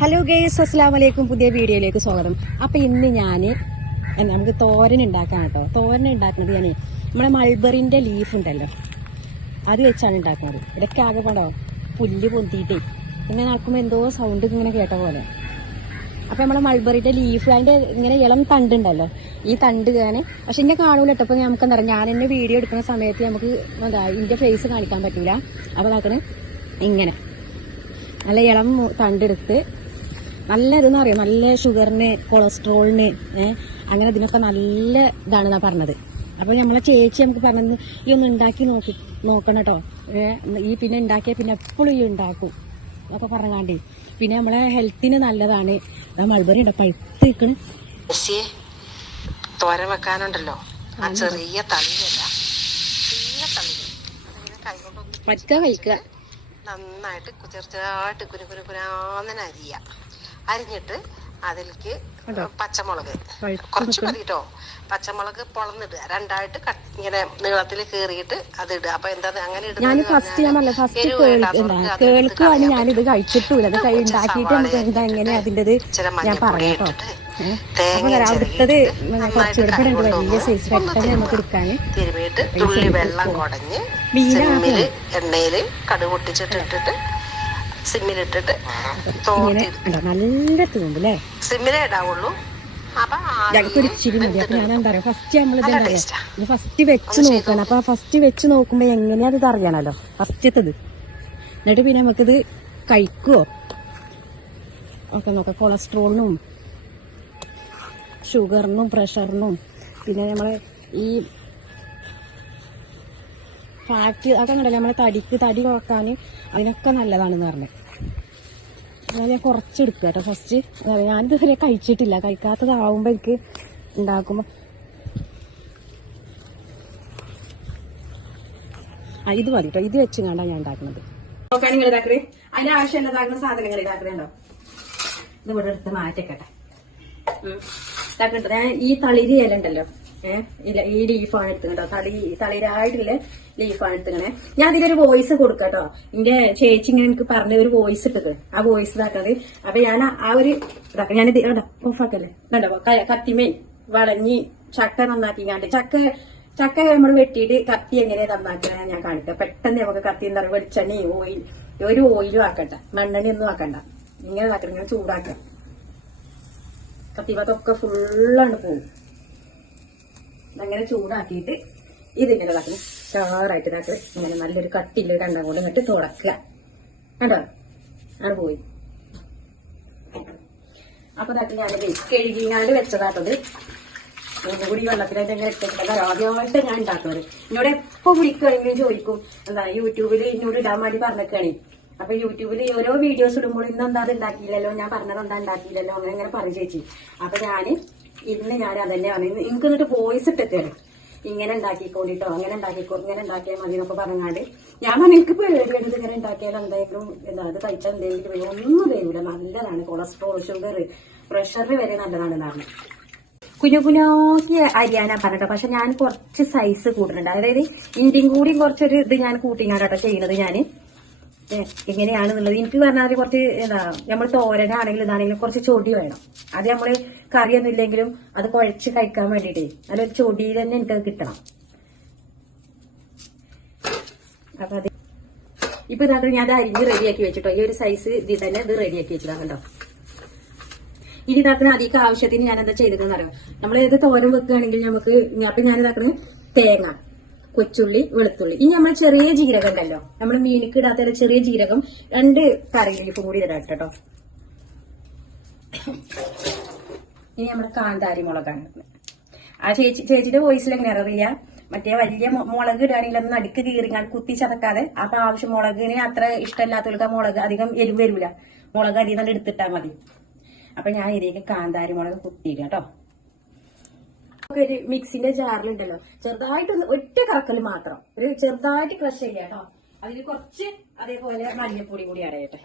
Hello guys അസ്സാം വലൈക്കും പുതിയ വീഡിയോയിലേക്ക് സ്വാഗതം. അപ്പം ഇന്ന് ഞാൻ നമുക്ക് തോരൻ ഉണ്ടാക്കാൻ കേട്ടോ. തോരൻ ഉണ്ടാക്കുന്നത് ഞാൻ നമ്മുടെ മൾബറിന്റെ ലീഫ് ഉണ്ടല്ലോ. അത് വെച്ചാണ് ഉണ്ടാക്കുന്നത്. ഇടയ്ക്ക് ആകെ പുല്ല് പൊന്തിയിട്ടേ. ഇങ്ങനെ നടക്കുമ്പോൾ എന്തോ സൗണ്ട് ഇങ്ങനെ കേട്ട പോലെ. അപ്പം നമ്മളെ മൾബറിന്റെ ലീഫ് അതിന്റെ ഇങ്ങനെ ഇളം തണ്ടുണ്ടല്ലോ ഈ തണ്ട് ഞാൻ പക്ഷെ എന്നെ കാണൂല കേട്ടോ. അപ്പോൾ നമുക്ക് എന്താ ഞാൻ എന്നെ വീഡിയോ എടുക്കുന്ന സമയത്ത് നമുക്ക് എന്താ ഇതിന്റെ ഫേസ് കാണിക്കാൻ പറ്റില്ല അപ്പോൾ അതാക്കണ് ഇങ്ങനെ. നല്ല ഇളം തണ്ടെടുത്ത് നല്ല ഇതെന്ന് പറയാം നല്ല ഷുഗറിന് കൊളസ്ട്രോളിന് അങ്ങനെ ഇതിനൊക്കെ നല്ല ഇതാണെന്നാ പറഞ്ഞത്. അപ്പൊ നമ്മളെ ചേച്ചി നമുക്ക് പറഞ്ഞത് ഈ ഒന്ന് ഉണ്ടാക്കി നോക്കി നോക്കണം കേട്ടോ ഈ പിന്നെ ഉണ്ടാക്കിയ പിന്നെ എപ്പോഴും ഈ ഉണ്ടാക്കും. എന്നൊക്കെ പറഞ്ഞാണ്ടേ. പിന്നെ നമ്മളെ ഹെൽത്തിന് നല്ലതാണ്. മൾബറി ഉണ്ടോ? പഴുത്ത് നിൽക്കണ് തോര വെക്കാനുണ്ടല്ലോ. ആ ചെറിയ തള്ളിയല്ല ചെറിയ തളിര് അതിങ്ങനെ കൈകൊണ്ടൊന്ന് പറ്റുക കഴിക്കുക. നന്നായിട്ട് ചെറുതായിട്ട് കുരു കുരു കുരാന്നനെ അരിയ. അരിഞ്ഞിട്ട് അതിലേക്ക് പച്ചമുളക്. കുറച്ച് മതി കേട്ടോ പച്ചമുളക് പൊളന്നിടുക. രണ്ടായിട്ട് ഇങ്ങനെ നീളത്തിൽ കീറിയിട്ട് അത് ഇടുക. അപ്പൊ എന്താ അങ്ങനെ ഞാൻ ഫസ്റ്റ് ഞാൻ ഫസ്റ്റ് കേൾക്കുവാണ് ഞാനിത് കഴിച്ചിട്ടില്ല അത് കൈ ഉണ്ടാക്കിയിട്ട് നമുക്ക് എന്താ എങ്ങനെ അതിന്റെത് ഞാൻ പറയാം അടുത്തത് വലിയ സൈസ് പെട്ടെന്ന് നമുക്ക് എടുക്കാൻ തിരുമിയിട്ട് തുള്ളി വെള്ളം കുടഞ്ഞ് മീനാണ് എണ്ണയിൽ കടുക് പൊട്ടിച്ചിട്ട് ഇട്ടിട്ട് സിമ്മിലിട്ടിട്ട് നല്ല തൂമ്പ് അല്ലേ സിമ്മിലേ ഇടാവുള്ളൂ. ഞങ്ങൾക്കൊരു ഇച്ചിരി മതി. അപ്പൊ ഞാൻ എന്താ ഫസ്റ്റ് നമ്മൾ ഇത് ഫസ്റ്റ് വെച്ച് നോക്കണം. അപ്പൊ ഫസ്റ്റ് വെച്ച് നോക്കുമ്പോ എങ്ങനെയാ ഇത് അറിയണല്ലോ? ഫസ്റ്റത്തത് എന്നിട്ട് പിന്നെ നമുക്കിത് കഴിക്കുവോ? ഒക്കെ നോക്കാം. കൊളസ്ട്രോളിനും ഷുഗറിനും പ്രഷറിനും പിന്നെ നമ്മളെ ഈ ഫാറ്റ് അതൊക്കെ ഉണ്ടല്ലോ നമ്മളെ തടിക്ക് തടി കുറയ്ക്കാൻ അതിനൊക്കെ നല്ലതാണെന്ന് പറഞ്ഞത് എന്നാൽ ഞാൻ കുറച്ചെടുക്കുക കേട്ടോ. ഫസ്റ്റ് ഞാനിതുവരെ കഴിച്ചിട്ടില്ല. കഴിക്കാത്തതാവുമ്പോൾ എനിക്ക് ഉണ്ടാക്കുമ്പോൾ ആ ഇത് മതി കേട്ടോ. ഇത് വെച്ച് കണ്ടാണ് ഞാൻ ഉണ്ടാക്കുന്നത്. നോക്കാൻ നിങ്ങൾ ഇതാക്കറി അതിന്റെ ആവശ്യം എന്താക്കുന്ന സാധനങ്ങൾ ഇതാക്കണുണ്ടോ ഇത് ഇവിടെ എടുത്ത് മാറ്റിക്കട്ടെ ഇതാക്കട്ടെ ഈ തളിരി ഇല ഉണ്ടല്ലോ. ഏഹ് ഇല ഈ ലീഫാണ് എടുത്തുണ്ടോ തളി തളിരായിട്ടുള്ള ലീഫാണ് എടുത്തുകണേ ഞാൻ അതിലൊരു വോയിസ് കൊടുക്കട്ടോ എന്റെ ചേച്ചി ഇങ്ങനെ എനിക്ക് പറഞ്ഞ ഒരു വോയിസ് ഇട്ടത്. ആ വോയിസ് ഇതാക്കണത്. അപ്പൊ ഞാൻ ആ- ഒരു ഞാൻ ഓഫാക്കല്ലേ കണ്ടോ? ക- കത്തിമേ വളഞ്ഞി ചക്ക നന്നാക്കിക്കാണ്ട് ചക്ക ചക്ക നമ്മൾ വെട്ടിയിട്ട് കത്തി എങ്ങനെ നന്നാക്കണ ഞാൻ കാണിക്കാം. പെട്ടെന്ന് നമുക്ക് കത്തി എന്താ വെളിച്ചെണ്ണ ഓയിൽ ഒരു ഓയിലും ആക്കണ്ട. മണ്ണെണ്ണ ഒന്നും ആക്കണ്ട. ഇങ്ങനെ ആക്കണം ഇങ്ങനെ ചൂടാക്കാം കത്തിമത്തൊക്കെ ഫുള്ളാണ് പോകും. അങ്ങനെ ചൂടാക്കിയിട്ട് ഇതിങ്ങനെ ഇതാക്കണം ഷാറായിട്ട് ഇങ്ങനെ നല്ലൊരു കട്ടില്ല രണ്ടാം കൂടെ ഇങ്ങോട്ട് തുറക്കുക. കണ്ടോ? ആണ് പോയി. അപ്പൊ ഇതാക്കി ഞാനിത് കഴുകിങ്ങാണ്ട് വെച്ചതാട്ടത് ഒന്നുകൂടി വെള്ളത്തിലായിട്ട് എങ്ങനെ ഇട്ടിട്ടുള്ളത് ആദ്യമായിട്ട് ഞാൻ ഉണ്ടാക്കുന്നത് എന്നോട് എപ്പോ വിളിക്കുകയാണെങ്കിലും ചോദിക്കും. എന്താ യൂട്യൂബിൽ എന്നോട് ഇടാൻ വേണ്ടി പറഞ്ഞേക്കാണ് അപ്പൊ യൂട്യൂബിൽ ഓരോ വീഡിയോസ് ഇടുമ്പോൾ ഇന്ന് എന്താ അത് ഉണ്ടാക്കിയില്ലല്ലോ ഞാൻ പറഞ്ഞത് എന്താ ഉണ്ടാക്കിയില്ലല്ലോ അങ്ങനെ അങ്ങനെ പറഞ്ഞു ചേച്ചി. അപ്പൊ ഞാൻ ഇന്ന് ഞാൻ അതന്നെ പറഞ്ഞു. നിങ്ങൾക്ക് എന്നിട്ട് വോയിസ് ഇട്ടേക്കാണ് ഇങ്ങനെ ഉണ്ടാക്കിക്കോണ്ടിട്ടോ അങ്ങനെ ഉണ്ടാക്കിക്കോ ഇങ്ങനെ ഉണ്ടാക്കിയാൽ മതി എന്നൊക്കെ പറഞ്ഞാണ്ട്. ഞാൻ പറഞ്ഞു എനിക്ക് പേടിയാണ് ഇത് ഇങ്ങനെ ഉണ്ടാക്കിയാൽ എന്തായാലും എന്താ അത് കഴിച്ചാൽ എന്തെങ്കിലും വരും? ഒന്നും വരില്ല നല്ലതാണ്. കൊളസ്ട്രോൾ ഷുഗർ പ്രഷർ വരെ നല്ലതാണ് പറഞ്ഞു കുഞ്ഞു കുഞ്ഞോക്കി അരിയാനാ പറഞ്ഞിട്ടോ. പക്ഷെ ഞാൻ കുറച്ച് സൈസ് കൂടുന്നുണ്ട് അതായത് ഇതിന്റെയും കൂടിയും കുറച്ചൊരു ഇത് ഞാൻ കൂട്ടിങ്ങാട്ടോ ചെയ്യുന്നത് ഞാൻ. എങ്ങനെയാണെന്നുള്ളത്. എനിക്ക് പറഞ്ഞാൽ കുറച്ച് എന്താ നമ്മൾ തോരനാണെങ്കിലും ഇതാണെങ്കിലും കുറച്ച് ചൊടി വേണം. അത് നമ്മൾ കറിയൊന്നും ഇല്ലെങ്കിലും അത് കുഴച്ച് കഴിക്കാൻ വേണ്ടിട്ടേ നല്ലൊരു ചൊടിയിൽ തന്നെ എനിക്ക് കിട്ടണം. അപ്പൊ അത് ഇപ്പൊ ഇതാ ഞാൻ അത് അരിഞ്ഞ് റെഡിയാക്കി വെച്ചിട്ടോ. ഈ ഒരു സൈസ് ഇതിൽ തന്നെ ഇത് റെഡിയാക്കി വെച്ചിട്ടാണ് കണ്ടോ. ഇനി ഇതാക്കുന്ന അധികം ആവശ്യത്തിന് ഞാൻ എന്താ ചെയ്തതെന്ന് അറിയാം? നമ്മൾ ഏത് തോരൻ വെക്കുകയാണെങ്കിൽ നമുക്ക് അപ്പൊ ഞാൻ ഇതാക്കുന്നത് തേങ്ങ. കൊച്ചുള്ളി വെളുത്തുള്ളി. ഇനി നമ്മൾ ചെറിയ ജീരകം ഉണ്ടല്ലോ. നമ്മൾ മീനിക്ക് ഇടാത്ത ചെറിയ ജീരകം രണ്ട് കറി കൂടി ഇടാം കേട്ടോ. ഇനി നമ്മുടെ കാന്താരി മുളകാണ് ആ ചേച്ചി ചേച്ചിയുടെ വോയിസിൽ എങ്ങനെ അറിയില്ല? മറ്റേ വലിയ മുളക് ഇടുകയാണെങ്കിൽ ഒന്ന് നടുക്ക് കീറിങ്ങാൻ കുത്തി ചതക്കാതെ അപ്പൊ ആവശ്യം മുളകിന് അത്ര ഇഷ്ടമില്ലാത്തവർക്ക് ആ മുളക് അധികം എരിവ് വരില്ല മുളക് അധികം തന്നെ എടുത്തിട്ടാ മതി. അപ്പൊ ഞാൻ ഇതിലേക്ക് കാന്താരി മുളക് കുത്തിയിട്ടോ ഒരു മിക്സിന്റെ ജാറിലുണ്ടല്ലോ. ചെറുതായിട്ടൊന്ന് ഒറ്റ കറക്കൽ മാത്രം. ഒരു ചെറുതായിട്ട് ക്രഷ് ചെയ്യാം കേട്ടോ. അതിൽ കുറച്ച് അതേപോലെ മഞ്ഞപ്പൊടി കൂടി അടയട്ടെ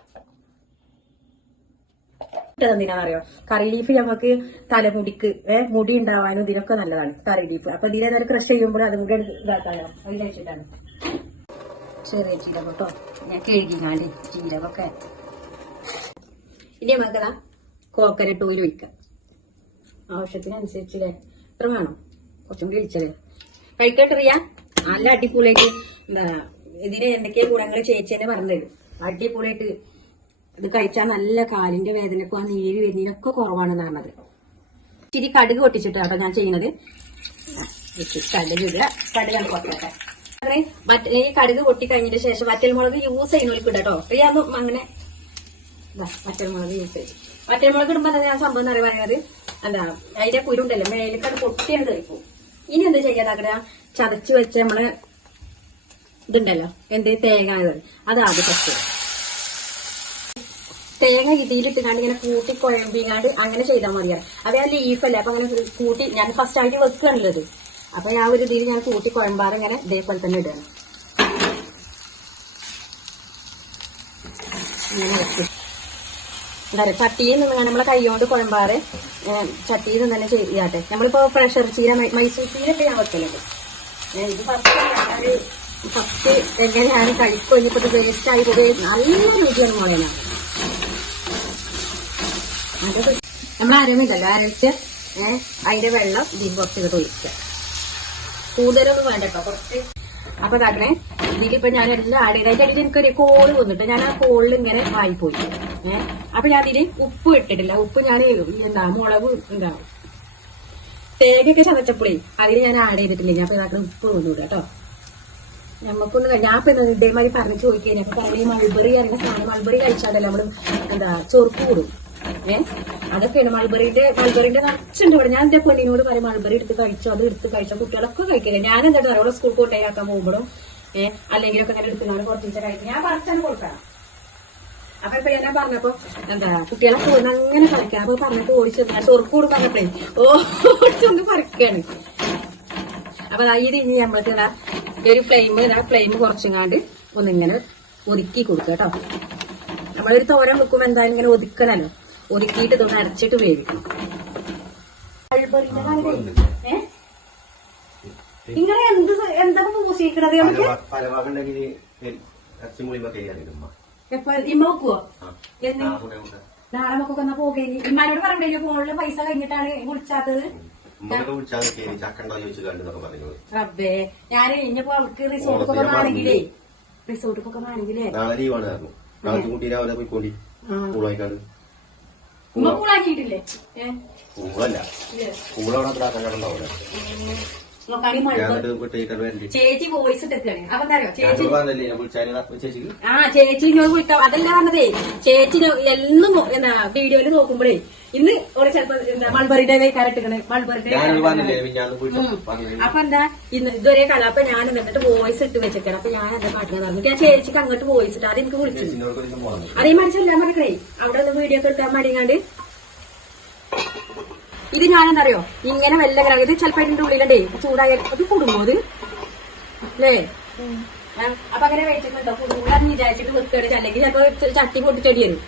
എന്തിനാണെന്നറിയോ കറി ലീഫ് നമുക്ക് തലമുടിക്ക് ഏഹ് മുടി ഉണ്ടാവാനും ഇതിനൊക്കെ നല്ലതാണ് കറി ലീഫ് അപ്പൊ ഇതിലേതായാലും ക്രഷ് ചെയ്യുമ്പോൾ അതും കൂടി ഇതാക്കാനോ അതിൽ ചെറിയ ജീരകം കേട്ടോ ഞാൻ കഴുകിങ്ങാണ്ട് ജീരകമൊക്കെ. ഇനി നമുക്കതാ കോക്കനട്ട് ഓയിൽ ഒഴിക്കാം. ആവശ്യത്തിനനുസരിച്ച് എത്ര വേണം കുറച്ചും കൂടി ഒഴിച്ചത് കഴിക്കട്ടറിയാ നല്ല അടിപൊളിയായിട്ട് എന്താ ഇതിന് എന്തൊക്കെയാ ഗുണങ്ങൾ ചേച്ചി തന്നെ പറഞ്ഞു തരും. അടിപൊളിയായിട്ട് ഇത് കഴിച്ചാൽ നല്ല കാലിന്റെ വേദനക്കും ആ നീര് വരുന്നതിനൊക്കെ കുറവാണെന്ന് പറഞ്ഞത്. ഇച്ചിരി കടുക് പൊട്ടിച്ചിട്ടാട്ടോ ഞാൻ ചെയ്യുന്നത്. കടുക് ഇടുക. കടുക് അങ്ങനെ മറ്റേ ഈ കടുക് പൊട്ടി കഴിഞ്ഞതിന് ശേഷം വറ്റൽമുളക് യൂസ് ചെയ്യുന്നവർക്ക് കേട്ടോ ഫ്രീയാകുമ്പോൾ അങ്ങനെ വറ്റൽമുളക് യൂസ് ചെയ്യും വറ്റൽമുളക് ഇടുമ്പോ എന്താ സംഭവം എന്ന് പറയുന്നത് എന്താ അതിന്റെ കുരുണ്ടല്ലേ? മേലേക്ക് അത് പൊട്ടിയാണ് കഴിക്കും ഇനി എന്താ ചെയ്യാതാക്കട ചതച്ച് വെച്ച നമ്മൾ ഇതുണ്ടല്ലോ? എന്ത്? തേങ്ങ. അത് ആദ്യം ഫസ്റ്റ് തേങ്ങ ഇതിലിട്ടുകാണ്ട് ഇങ്ങനെ കൂട്ടി കുഴമ്പിങ്ങാണ്ട് അങ്ങനെ ചെയ്താൽ മതിയാണ് അത് ഞാൻ ലീഫല്ലേ അപ്പൊ അങ്ങനെ കൂട്ടി ഞാൻ ഫസ്റ്റ് ആയിട്ട് വെക്കുകയാണുള്ളത് അപ്പൊ ഞാൻ ഒരു ഇതിൽ ഞാൻ കൂട്ടി കുഴമ്പാറ് ഇങ്ങനെ ഇതേപോലെ തന്നെ ഇടുകയാണ്. ഇങ്ങനെ വെച്ച്. എന്താ ചട്ടിയിൽ നിന്ന് നമ്മളെ കൈകൊണ്ട് കുഴമ്പാറ് ചട്ടിയിൽ നിന്ന് തന്നെ ചെയ്യാട്ടെ നമ്മളിപ്പോ പ്രഷർ ചീര മൈസൂർ ചീരൊക്കെ ഞാൻ വെക്കലുണ്ട്. ഇത് ഫസ്റ്റ് ഫസ്റ്റ് എങ്ങനെയാണ് കഴിക്കും ഇനിയിപ്പോ വേസ്റ്റ് ആയി പോയി. നല്ല രുചിയാണ് മോളെ നമ്മൾ അരമില്ലല്ലോ. അരച്ച് ഏഹ് അതിന്റെ വെള്ളം ഇതിൽ കുറച്ച് ഒഴിക്കുക. കൂടുതലൊന്നും വേണ്ട കേട്ടോ കുറച്ച്. അപ്പൊ ഇതാക്കണേ. ഇതിലിപ്പോ ഞാൻ എല്ലാം ആഡ് ചെയ്തായിട്ട് എനിക്കൊരു കോൾ വന്നിട്ട് ഞാൻ ആ കോളിൽ ഇങ്ങനെ ആയിപ്പോയി ഏഹ് അപ്പൊ ഞാൻ ഉപ്പ് ഇട്ടിട്ടില്ല. ഉപ്പ് ഞാൻ എന്താ മുളക് എന്താ തേങ്ങയൊക്കെ ചതച്ചപ്പോഴേ അതിൽ ഞാൻ ആഡ് ചെയ്തിട്ടില്ല? ഞാൻ ഇതാക്കുന്ന ഉപ്പ് വന്നു കേട്ടോ നമുക്കൊന്ന് ഞാൻ ഇപ്പൊ ഇതേമാതിരി പറഞ്ഞു ചോദിക്കാൻ അപ്പൊ പറഞ്ഞ മൾബറി അറിയുന്ന സാധനം മൾബറി കഴിച്ചാലല്ലേ നമ്മൾ എന്താ ചൊറുക്ക് കൂടും. ഏ? അതൊക്കെയാണ് മൾബറിന്റെ മൾബറിന്റെ നിറച്ചുണ്ട് ഇവിടെ. ഞാൻ എന്റെ പെണ്ണിനോട് പറയും മൾബറി എടുത്ത് കഴിച്ചോ അത് എടുത്ത് കഴിച്ചോ. കുട്ടികളൊക്കെ കഴിക്കുക ഞാൻ എന്താ പറയുക സ്കൂൾ കൊണ്ടേയാക്കാൻ പോകുമ്പോഴും ഏഹ് അല്ലെങ്കിലൊക്കെ ഞാൻ എടുത്തുകൊണ്ട് കുറച്ച് കഴിക്കും. ഞാൻ പറിച്ചാണ് കൊടുക്കണം. അപ്പൊ ഇപ്പൊ ഞാൻ പറഞ്ഞപ്പോ എന്താ കുട്ടികളെ വന്ന് അങ്ങനെ കളിക്കാം അപ്പൊ പറഞ്ഞിട്ട് ഓടിച്ചു ഞാൻ ചൊറുക്ക് കൂടും പറഞ്ഞപ്പോഴേ ഓടിച്ചൊന്ന് പറിക്കാണ്. അപ്പൊ ഇത് ഇനി നമ്മൾക്ക് ഇതാ ഒരു ഫ്ലെയിം ഇതാ ഫ്ലെയിം കുറച്ചുങ്ങാണ്ട് ഒന്നിങ്ങനെ ഒതുക്കി കൊടുക്കുക കേട്ടോ നമ്മളൊരു തോരൻ വെക്കുമ്പോ എന്തായാലും ഇങ്ങനെ ഒതുക്കണല്ലോ. ഒതുക്കിയിട്ട് ഇതൊന്ന് അരച്ചിട്ട് വേവിക്കണം? നിങ്ങളെ എന്ത് എന്താ പൂശിക്കണത് നമുക്ക്? എപ്പോ ഇമ്മ വെക്കുവോ ആ. എന്ന് നാളെ നമുക്ക് എന്നാ പോകെ? ഇമ്മാനോട് പറഞ്ഞു ഫോണിൽ പൈസ കഴിഞ്ഞിട്ടാണ് വിളിച്ചാത്തത്? റബ്ബേ ഞാൻ ഇനിയിപ്പോ അവൾക്ക് റിസോർട്ടൊക്കെ ആണെങ്കിലേ റിസോർട്ടൊക്കെ ആണെങ്കിലേ ഉമ്മ കൂളാക്കിട്ടില്ലേ ഏഹ് സ്കൂളല്ല ഞാൻ ചേച്ചി വോയിസ് ഇട്ടൊക്കെയാണ് അപ്പൊ എന്താ അറിയോ ചേച്ചി ഞാൻ ഞാൻ ആ ചേച്ചി ഇങ്ങോട്ട് വിട്ടോ അതല്ല പറഞ്ഞതേ ചേച്ചി എന്നും എന്താ വീഡിയോയിൽ നോക്കുമ്പോഴേ ഇന്ന് ഒരു ചിലപ്പോ മൾബറിയുടെ കരട്ടിക്കണ് മൾബറിയുടെ ഞാൻ അപ്പൊ എന്താ ഇന്ന് ഇതുവരെ കല അപ്പൊ ഞാൻ എന്നിട്ട് വോയിസ് ഇട്ട് വെച്ചേക്കാണ്. അപ്പൊ ഞാൻ എന്താ കാട്ടുന്നത് പറഞ്ഞു ഞാൻ ചേച്ചിക്ക് അങ്ങോട്ട് വോയിസ് ഇട്ട് അത് എനിക്ക് വിളിച്ചു. അതേ മനസ്സിലാൻ പറഞ്ഞേ അവിടെ ഒന്ന് വീഡിയോ ഒക്കെ എടുക്കാൻ മടിയങ്ങാണ്ട്? ഇത് ഞാനെന്നറിയോ? ഇങ്ങനെ വല്ല കിടക്കും ഇത് ചിലപ്പോ ഇതിന്റെ ഉള്ളിലുണ്ടേ ചൂടായ അത് കുടുങ്ങോ അത്. അല്ലേ? അപ്പൊ അങ്ങനെ വെച്ചിട്ടുണ്ടോ കുടുങ്ങാന്ന് വിചാരിച്ചിട്ട് വെക്കുകയാണ് അല്ലെങ്കിൽ ചിലപ്പോ ചട്ടി പൊട്ടിച്ചെടി വരും.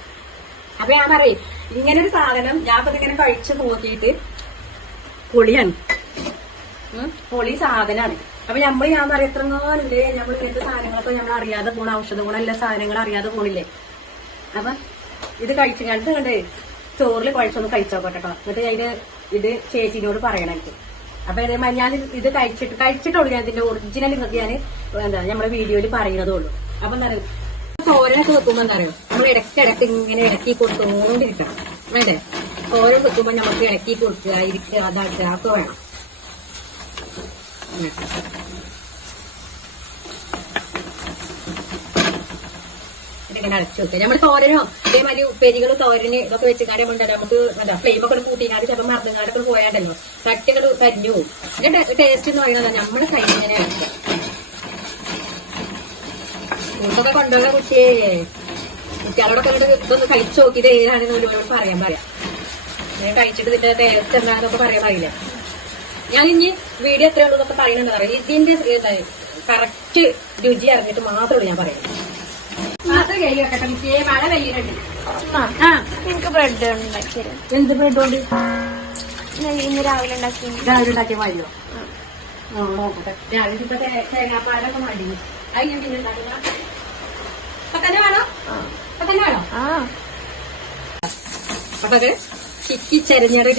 അപ്പൊ ഞാൻ പറയും ഇങ്ങനെ ഒരു സാധനം ഞാൻ ഇപ്പൊ ഇങ്ങനെ കഴിച്ച് നോക്കിയിട്ട് പൊളിയാണ്. പൊളി സാധനമാണ് അപ്പൊ നമ്മൾ ഞാൻ പറയാം എത്രങ്ങാനില്ലേ നമ്മൾ ഇങ്ങനത്തെ സാധനങ്ങളൊക്കെ നമ്മൾ അറിയാതെ പോണ ഔഷധ എല്ലാ സാധനങ്ങളും അറിയാതെ പോണില്ലേ? അപ്പൊ ഇത് കഴിച്ചു കണ്ട് കണ്ട് ചോറിൽ കുഴച്ചൊന്ന് കഴിച്ചോക്കട്ടെ കേട്ടോ. എന്നിട്ട് അതിന് ഇത് ചേച്ചിനോട് പറയണം എനിക്ക്. അപ്പൊ ഇതേമാതിരി ഞാൻ ഇത് കഴിച്ചിട്ട് കഴിച്ചിട്ടുള്ളൂ ഞാൻ ഇതിന്റെ ഒറിജിനൽ ഇതൊക്കെ ഞാൻ എന്താ നമ്മുടെ വീഡിയോയിൽ പറയുന്നതേ ഉള്ളൂ അപ്പൊ എന്താ പറയുക തോരനൊക്കെ വെക്കുമ്പോ എന്താ പറയുക നമ്മൾ ഇടയ്ക്കിടയ്ക്ക് ഇങ്ങനെ ഇടക്കി കൊടുത്തുകൊണ്ടിരിക്കണം വേണ്ടേ തോരൻ വെക്കുമ്പോ നമുക്ക് ഇടക്കി കൊടുക്കുക ഇരിക്കുക അതാക്കുക ഒക്കെ വേണം. ഉം. ഇതിങ്ങനെ അടച്ചു വെക്കുക നമ്മൾ തോരനോ അതേമാതിരി ഉപ്പേരികൾ തോരന് ഇതൊക്കെ വെച്ചിട്ട് നമ്മൾ നമുക്ക് എന്താ ഫ്ലെയിം ഒക്കെ കൂട്ടിങ്ങാണ്ട് ചിലപ്പോൾ മറന്നുങ്ങാണ്ടൊക്കെ പോയാണ്ടല്ലോ. കട്ടികൾ കരിഞ്ഞു പോകും ടേസ്റ്റ് എന്ന് പറയുന്നത് നമ്മളെ കൈ ഇങ്ങനെ ഇതൊക്കെ കൊണ്ടുപോകാൻ കുട്ടിയെ കുട്ടികളോടൊക്കെ ഇതൊന്ന് കഴിച്ചു നോക്കി ഇത് ഏതാണെന്ന് ഒരുപാട് പറയാൻ പറയാം. ഞാൻ കഴിച്ചിട്ട് ഇതിന്റെ ടേസ്റ്റ് എന്താണെന്നൊക്കെ പറയാൻ പറയില്ല ഞാൻ ഇനി വീഡിയോ എത്ര എന്നൊക്കെ പറയുന്നത് പറയാം ഇതിന്റെ കറക്റ്റ് രുചി അറിഞ്ഞിട്ട് മാത്രമേ ഞാൻ പറയുള്ളൂ എനിക്ക് ബ്രെഡ് എന്ത് ബ്രെഡ് ഉണ്ട്? ഇന്ന് രാവിലെ ഉണ്ടാക്കി രാവിലെ ഉണ്ടാക്കിയ മതിയോ? നോക്കട്ടെ. രാവിലെ ഇപ്പൊ തേ- തേങ്ങാപ്പാലൊക്കെ മതി. അത് ഞാൻ പിന്നെ ഉണ്ടാക്കുന്ന ഇപ്പൊ തന്നെ വേണോ? ഇപ്പൊ തന്നെ വേണോ? ആ. അപ്പൊ അത് ചിക്കി ചെരഞ്ഞൊരു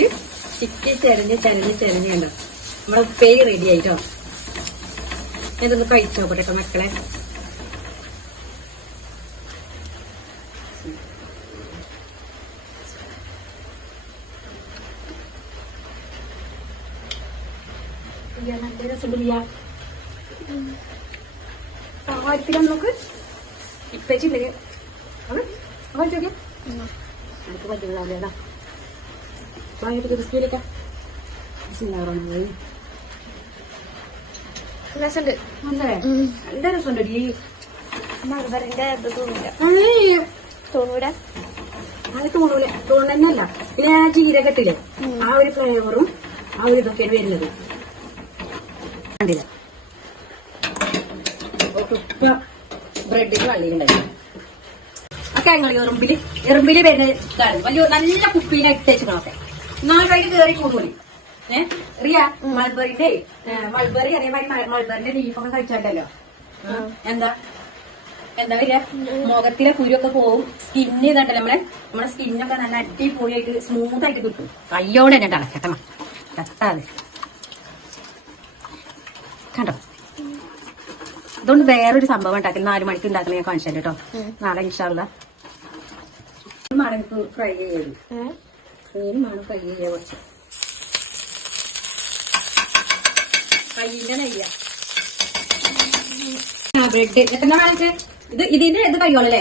ചിക്കി ചെരഞ്ഞ് ചെരഞ്ഞ് ചെരഞ്ഞ് കണ്ടോ? നമ്മളെ ഉപ്പേരി റെഡി ആയിട്ടോ? ഇതൊന്ന് കഴിച്ചു നോക്കട്ടെ മക്കളെ. ഇപ്പച്ചില്ലെങ്കിൽ നല്ലേ ഇത് തോന്നില്ല തോന്നൂല. അത് തോന്നൂല. തോന്നല്ല പിന്നെ ആ ജീരകത്തിൽ. ആ ഒരു ഫ്ലേവറും ആ ഒരു ഇതൊക്കെയാണ് വരുന്നത്. കണ്ടില്ല. ബ്രെഡിന് വള്ളിയുണ്ടായി ആ കിഴങ്ങ് എറുമ്പിൽ എറുമ്പിൽ വരുന്ന ഇതാണ് വലിയ നല്ല കുപ്പീനെ ഇട്ടേച്ചിക്കണൊക്കെ നാലുപേർക്ക് കയറി കൂടുകൂടി ഏഹ് റിയ മൾബറിന്റെ മൾബറി അതേമാതിരി മൾബറിന്റെ ലീഫൊക്കെ കഴിച്ചാണ്ടല്ലോ. എന്താ? എന്താ പറയാ മുഖത്തിലെ കുരുവൊക്കെ പോവും. സ്കിന്ന് ഇതുണ്ടല്ലോ നമ്മളെ. നമ്മുടെ സ്കിന്നൊക്കെ നല്ല അടിപൊളിയായിട്ട് സ്മൂത്ത് ആയിട്ട് കിട്ടും. കയ്യോടെ തന്നെ അടക്കട്ടമ കത്താതെ കണ്ടോ? അതുകൊണ്ട് വേറൊരു സംഭവം ഉണ്ടാക്കി നാല് മണിക്ക് ഉണ്ടാക്കുന്ന ഞാൻ കാണിച്ചു കേട്ടോ. നാളെ ഇൻഷാള്ള മണക്ക് ഫ്രൈ ചെയ്തു ഏ? മീൻ മണം ഫ്രൈ ചെയ്യാൻ കുറച്ച്. കയ്യിന്റെ നെയ്യ ബ്രെഡ് എത്ര ഇത് ഇതിന്റെ ഇത് കഴിയോളൂ അല്ലേ?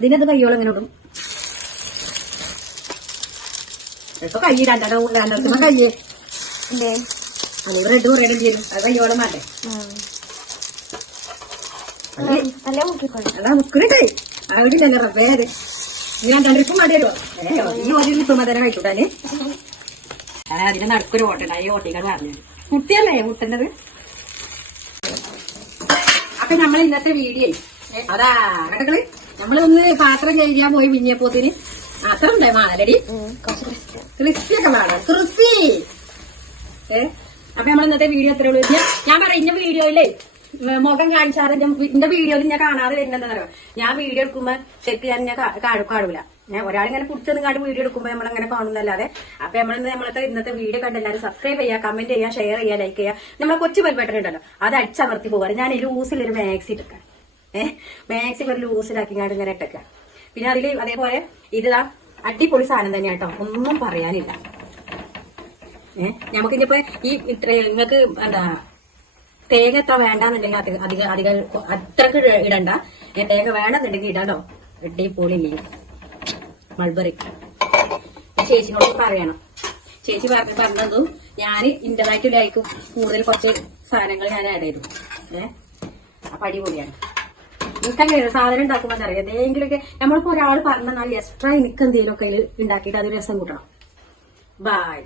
ഇതിന്റെ ഇത് കഴിയോളം ഇങ്ങനെ ഇടും? ഇപ്പൊ കൈ കയ്യ്. ബ്രെഡ് കുറയണം ചെയ്യും. അത്. നല്ല മുക്കിക്കൊണ്ട് അതാ മുക്കിട്ട് അവിടെ ഇല്ലല്ലോ റബ്ബേ അത്. ഇനി രണ്ടാം ട്രിപ്പ് മതി ഈ ഒരു ട്രിപ്പ് മതി കഴിക്കൂട്ടാൽ അതിന്റെ നടുക്കൊരു ഓട്ടണ്ട ഈ ഓട്ടിക്കാട് പറഞ്ഞു കുട്ടിയല്ലേ മുട്ടുന്നത് അപ്പൊ നമ്മൾ ഇന്നത്തെ വീഡിയോ അതാ കടകൾ നമ്മളൊന്ന് പാത്രം കഴിക്കാൻ പോയി മിഞ്ഞപ്പോത്തിന് അത്ര ഉണ്ടേ മാലടി. ക്രിസ്പി ഒക്കെ വേണം ക്രിസ്പി. ഏ അപ്പൊ നമ്മൾ ഇന്നത്തെ വീഡിയോ എത്ര ഉള്ളൂ ഞാൻ- പറയുന്ന വീഡിയോയിലേ മുഖം കാണിച്ചാറ് എന്റെ വീഡിയോയിൽ ഞാൻ കാണാതെ വരുന്നതെന്നറിയോ ഞാൻ വീഡിയോ എടുക്കുമ്പോ ശരിക്കും ഞാൻ ഞാൻ കാണൂല. ഞാൻ ഒരാളിങ്ങനെ പിടിച്ചൊന്നും കാണ്ട് വീഡിയോ എടുക്കുമ്പോ നമ്മളങ്ങനെ കാണുന്നല്ലാതെ അപ്പൊ നമ്മൾ നമ്മളത്തെ ഇന്നത്തെ വീഡിയോ കണ്ട് എല്ലാവരും സബ്സ്ക്രൈബ് ചെയ്യുക കമന്റ് ചെയ്യുക ഷെയർ ചെയ്യുക ലൈക്ക് ചെയ്യുക നമ്മളെ കൊച്ചു ബെൽബട്ടൺ ഉണ്ടല്ലോ അത് അടിച്ചമർത്തി പോകാറ് ഞാൻ ലൂസിലൊരു മാക്സി ഇട്ടേക്കാം. ഏഹ് മാക്സി ഒരു ലൂസിലാക്കി ഞാൻ ഇങ്ങനെ ഇട്ടേക്കാം. പിന്നെ അതിൽ അതേപോലെ ഇതാ അടിപൊളി സാധനം തന്നെയാട്ടോ. ഒന്നും പറയാനില്ല. ഏഹ് ഇനിയിപ്പോ ഈ നിങ്ങൾക്ക് എന്താ തേങ്ങ എത്ര വേണ്ടാന്നുണ്ടെങ്കിൽ അധികം അധികം അത്രയ്ക്ക് ഇടണ്ട. ഞാൻ തേങ്ങ വേണമെന്നുണ്ടെങ്കിൽ ഇടണ്ടോ അടിപൊളി ലീഫ് മൾബറി. ചേച്ചിനോട് പറയണം. ചേച്ചി പറഞ്ഞ് പറഞ്ഞതും ഞാൻ ഇന്റർനെറ്റിൽ ലൈക്കും കൂടുതൽ കുറച്ച് സാധനങ്ങൾ ഞാൻ ആഡ് ചെയ്തു. ഏഹ് അപ്പൊ അടിപൊളിയാണ്. എനിക്കങ്ങനെ സാധനം ഉണ്ടാക്കുമ്പോൾ അറിയാം? ഏതെങ്കിലുമൊക്കെ നമ്മളിപ്പോ ഒരാൾ പറഞ്ഞാൽ എക്സ്ട്രാ എനിക്ക് എന്തെങ്കിലുമൊക്കെ ഉണ്ടാക്കിയിട്ട് അത് രസം കൂട്ടണം. ബൈ